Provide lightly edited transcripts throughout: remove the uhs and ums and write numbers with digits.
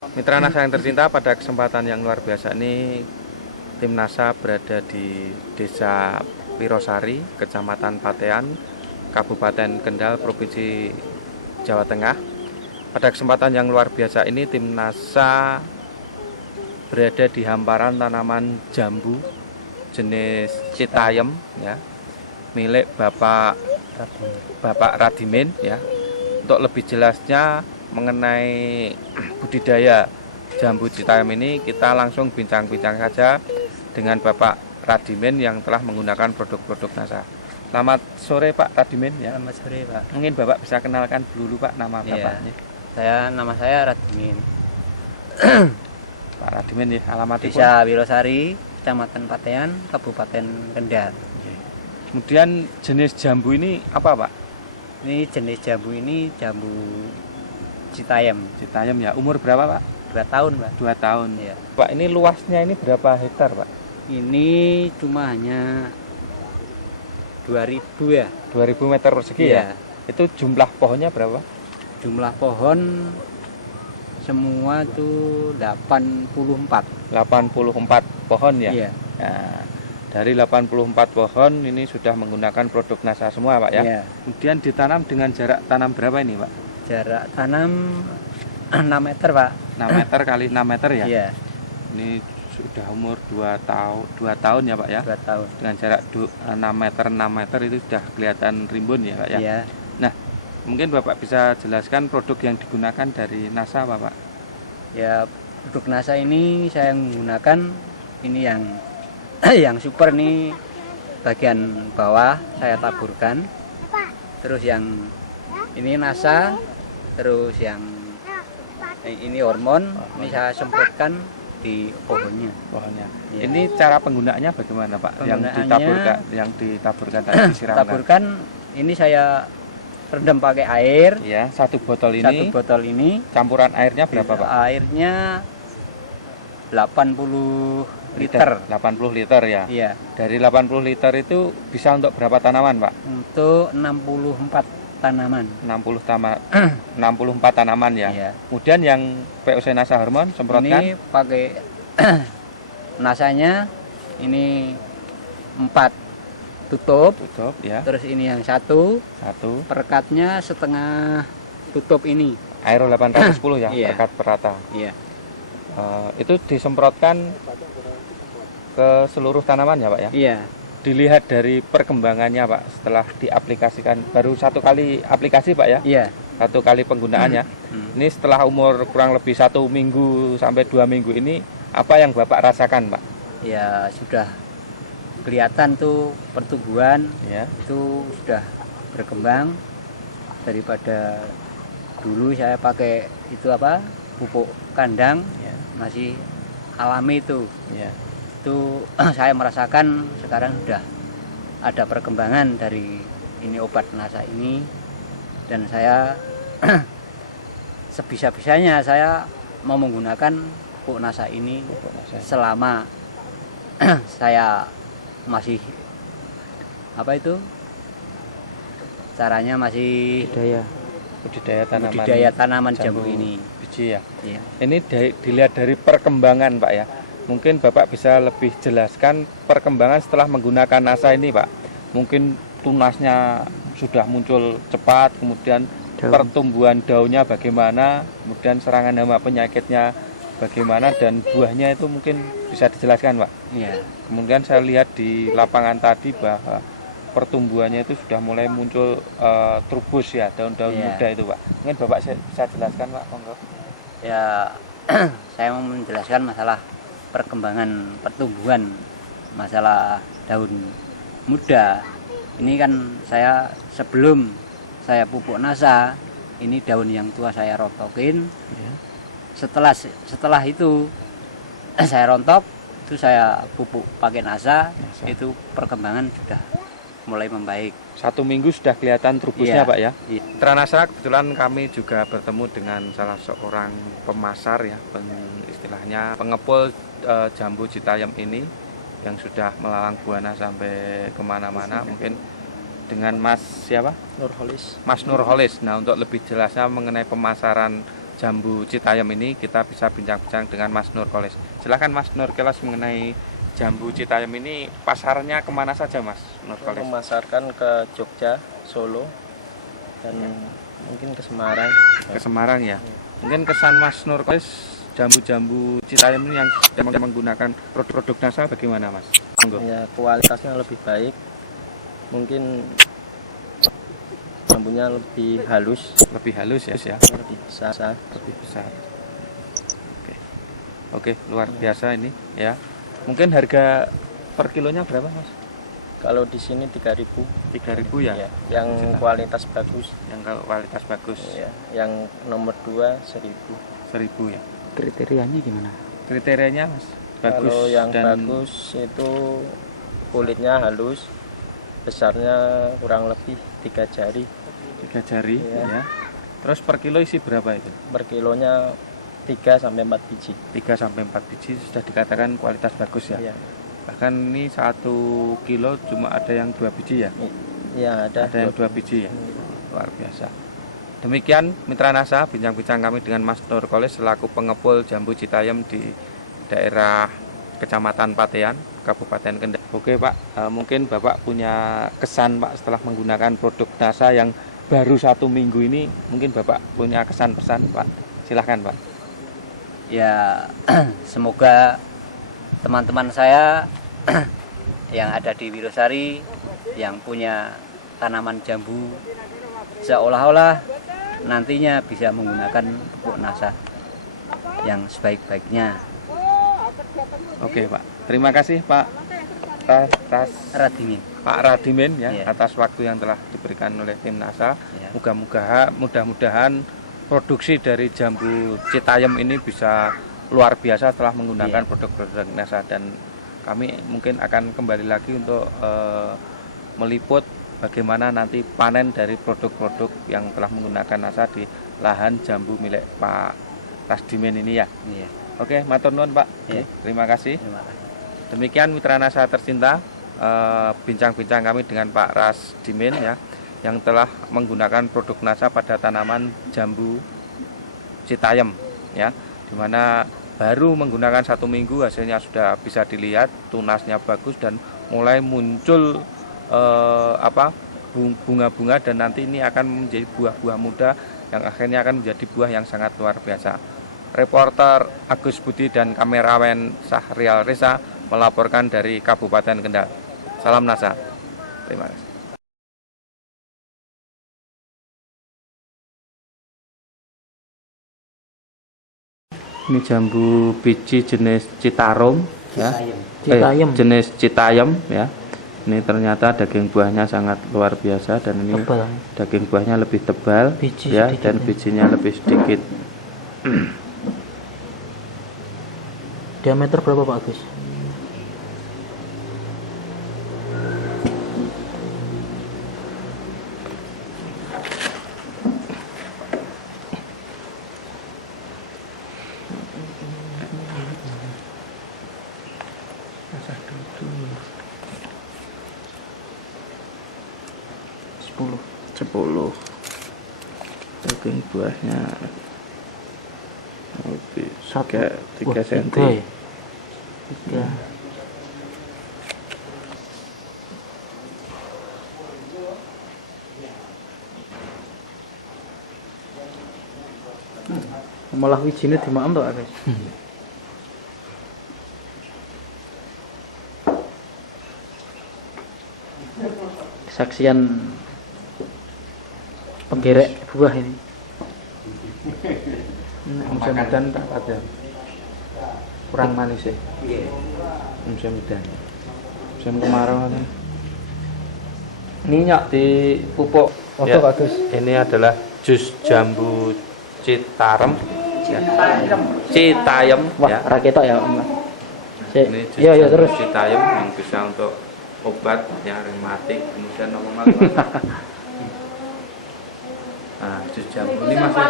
Mitra NASA yang tercinta, pada kesempatan yang luar biasa ini tim NASA berada di Desa Wirosari, Kecamatan Patean, Kabupaten Kendal, Provinsi Jawa Tengah. Pada kesempatan yang luar biasa ini tim NASA berada di hamparan tanaman jambu jenis Citayam ya, milik Bapak Radimin ya. Untuk lebih jelasnya mengenai budidaya jambu Citayam ini, kita langsung bincang-bincang saja dengan Bapak Radimin yang telah menggunakan produk-produk NASA. Selamat sore Pak Radimin ya. Selamat sore Pak. Mungkin Bapak bisa kenalkan dulu Pak nama Bapaknya. Nama saya Radimin. Pak Radimin ya, alamatnya Desa Wirosari, Kecamatan Patean, Kabupaten Kendal. Kemudian jenis jambu ini apa Pak? Ini jenis jambu jambu Citayam. Citayam ya. Umur berapa Pak? 2 tahun Pak. 2 tahun. Ya. Pak, ini luasnya ini berapa hektar Pak? Ini cuma hanya 2000 ya. 2000 meter persegi ya? Itu jumlah pohonnya berapa? Jumlah pohon semua tuh 84. 84 pohon ya? Iya. Nah, dari 84 pohon ini sudah menggunakan produk NASA semua Pak ya? Iya. Kemudian ditanam dengan jarak tanam berapa ini Pak? Jarak tanam 6 meter Pak. 6 meter kali 6 meter ya? Iya. Ini sudah umur 2 tahun ya Pak ya? 2 tahun. Dengan jarak 6 meter itu sudah kelihatan rimbun ya Pak ya? Iya. Nah, mungkin Bapak bisa jelaskan produk yang digunakan dari NASA Bapak? Ya, produk NASA ini saya menggunakan ini yang yang super nih, bagian bawah saya taburkan, terus yang ini NASA, terus yang ini hormon ini saya semprotkan di pohonnya. Ya. Ini cara penggunaannya bagaimana Pak? Yang ditaburkan tadi disiramkan. Taburkan ini saya rendam pakai air. Ya, satu botol ini. Campuran airnya berapa Pak? Airnya 80 liter. 80 liter ya. Iya. Dari 80 liter itu bisa untuk berapa tanaman Pak? Untuk 64 tanaman. 64 tanaman ya. Iya. Kemudian yang POC NASA hormon semprotkan? Ini pakai nasanya ini 4 tutup ya. Terus ini yang satu perekatnya setengah tutup ini. Aero 810 ya, Iya. perekat perata. Iya. Itu disemprotkan ke seluruh tanaman ya Pak ya? Iya. Dilihat dari perkembangannya Pak setelah diaplikasikan, baru 1 kali aplikasi Pak ya? Iya. 1 kali penggunaannya. Ini setelah umur kurang lebih 1 minggu sampai 2 minggu ini, apa yang Bapak rasakan Pak? Ya sudah kelihatan tuh pertumbuhan ya. Itu sudah berkembang daripada dulu saya pakai itu pupuk kandang ya. Masih alami itu ya. Itu saya merasakan sekarang sudah ada perkembangan dari ini obat NASA ini, dan saya sebisa-bisanya saya mau menggunakan pupuk NASA ini selama saya masih caranya masih budidaya tanaman jambu ini biji ya. Iya. Ini dilihat dari perkembangan Pak ya. Mungkin Bapak bisa lebih jelaskan perkembangan setelah menggunakan NASA ini Pak. Mungkin tunasnya sudah muncul cepat, kemudian pertumbuhan daunnya bagaimana, kemudian serangan hama penyakitnya bagaimana, dan buahnya itu mungkin bisa dijelaskan Pak. Iya. Kemudian saya lihat di lapangan tadi bahwa pertumbuhannya itu sudah mulai muncul trubus ya, daun-daun muda itu Pak. Mungkin Bapak bisa jelaskan Pak, monggo. Ya, saya mau menjelaskan masalah perkembangan pertumbuhan, masalah daun muda. Ini kan saya sebelum saya pupuk NASA, ini daun yang tua saya rontokin. Ya. Setelah itu saya rontok, itu saya pupuk pakai NASA. Itu perkembangan sudah mulai membaik. 1 minggu sudah kelihatan trubusnya Pak ya. Iya. Mitra NASA, kebetulan kami juga bertemu dengan salah seorang pemasar ya, istilahnya pengepul jambu Citayam ini yang sudah melalang buana sampai kemana-mana. Mungkin dengan Mas siapa? Nurholis. Mas Nurholis. Nah, untuk lebih jelasnya mengenai pemasaran jambu Citayam ini kita bisa bincang-bincang dengan Mas Nurkolis. Silahkan Mas Nurkolis mengenai jambu Citayam ini pasarnya kemana saja Mas Nurkolis? Memasarkan ke Jogja, Solo, dan mungkin ke Semarang. Ke Semarang ya. Mungkin kesan Mas Nurkolis jambu-jambu Citayam ini yang menggunakan produk NASA bagaimana Mas? Monggo. Ya, kualitasnya lebih baik. Mungkin jambunya lebih halus, Lebih halus ya, lebih besar. lebih besar. Oke, luar biasa ini ya. Mungkin harga per kilonya berapa Mas? Kalau di sini 3.000. 3.000 ya? Ya, yang kualitas bagus. Yang kualitas bagus. Ya, yang nomor 2 1.000. 1.000 ya. Kriterianya gimana? Kriterianya Mas? Bagus Kalau yang dan bagus itu kulitnya halus, besarnya kurang lebih 3 jari. 3 jari Ya. ya. Terus per kilo isi berapa itu? Per kilonya 3 sampai 4 biji. 3 sampai 4 biji sudah dikatakan kualitas bagus ya. Ya, Bahkan ini 1 kilo cuma ada yang 2 biji ya. ya ada. Ada yang 2 biji ya. Luar biasa. Demikian Mitra NASA bincang-bincang kami dengan Mas Nurkolis selaku pengepul jambu Citayam di daerah Kecamatan Patean, Kabupaten Kendal. Oke Pak, mungkin Bapak punya kesan Pak setelah menggunakan produk NASA yang baru 1 minggu ini, mungkin Bapak punya kesan pesan Pak. Silahkan Pak. Ya, semoga teman-teman saya yang ada di Wirosari yang punya tanaman jambu seolah-olah nantinya bisa menggunakan pupuk NASA yang sebaik-baiknya. Oke Pak, terima kasih Pak Radimin. Pak Radimin ya Iya. atas waktu yang telah diberikan oleh tim NASA. Ya. Mudah-mudahan produksi dari jambu Citayam ini bisa luar biasa setelah menggunakan Iya. produk-produk NASA, dan kami mungkin akan kembali lagi untuk meliput bagaimana nanti panen dari produk-produk yang telah menggunakan NASA di lahan jambu milik Pak Rasdimin ini ya. Iya. Oke, matur nuwun Pak. Iya. Terima kasih. Terima kasih. Demikian Mitra NASA tercinta, bincang-bincang kami dengan Pak Rasdimin ya, yang telah menggunakan produk NASA pada tanaman jambu Citayam ya, dimana baru menggunakan 1 minggu hasilnya sudah bisa dilihat, tunasnya bagus dan mulai muncul bunga-bunga, dan nanti ini akan menjadi buah-buah muda yang akhirnya akan menjadi buah yang sangat luar biasa. Reporter Agus Budi dan kameramen Sahrial Reza melaporkan dari Kabupaten Kendal. Salam NASA. Terima kasih. Ini jambu biji jenis Citarum ya. Citayam. Jenis Citayam ya. Ini ternyata daging buahnya sangat luar biasa, dan ini Tebal. daging buahnya lebih tebal Biji ya, sedikit dan ya. bijinya lebih sedikit. Diameter berapa Pak Agus? Sepuluh. 10. Daging buahnya lebih Satu. 3 Wah, cm. 3 ya? 3. Malah wijine dimaem to, Agus. Kesaksian penggerek buah ini. Mudah-mudahan tak ada kurang manis ya. Mudah-mudahan. Musim kemarau ini. Ini nyak di pupuk. Foto bagus. Ini adalah jus jambu Citarum. Citayam Wah, ya. raketok ya, Om. Ini jus Iya, jambu terus. Citayam yang bisa untuk obat ya rematik, kemudian apa malah. Nah, jus jambu ini masih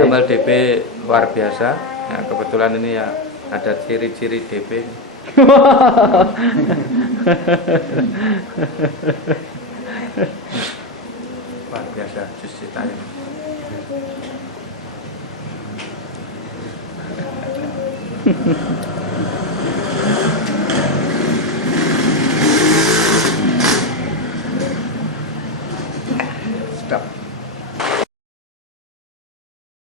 gambar DB luar biasa. Ya, kebetulan ini ya ada ciri-ciri DB. luar biasa jus Citayam.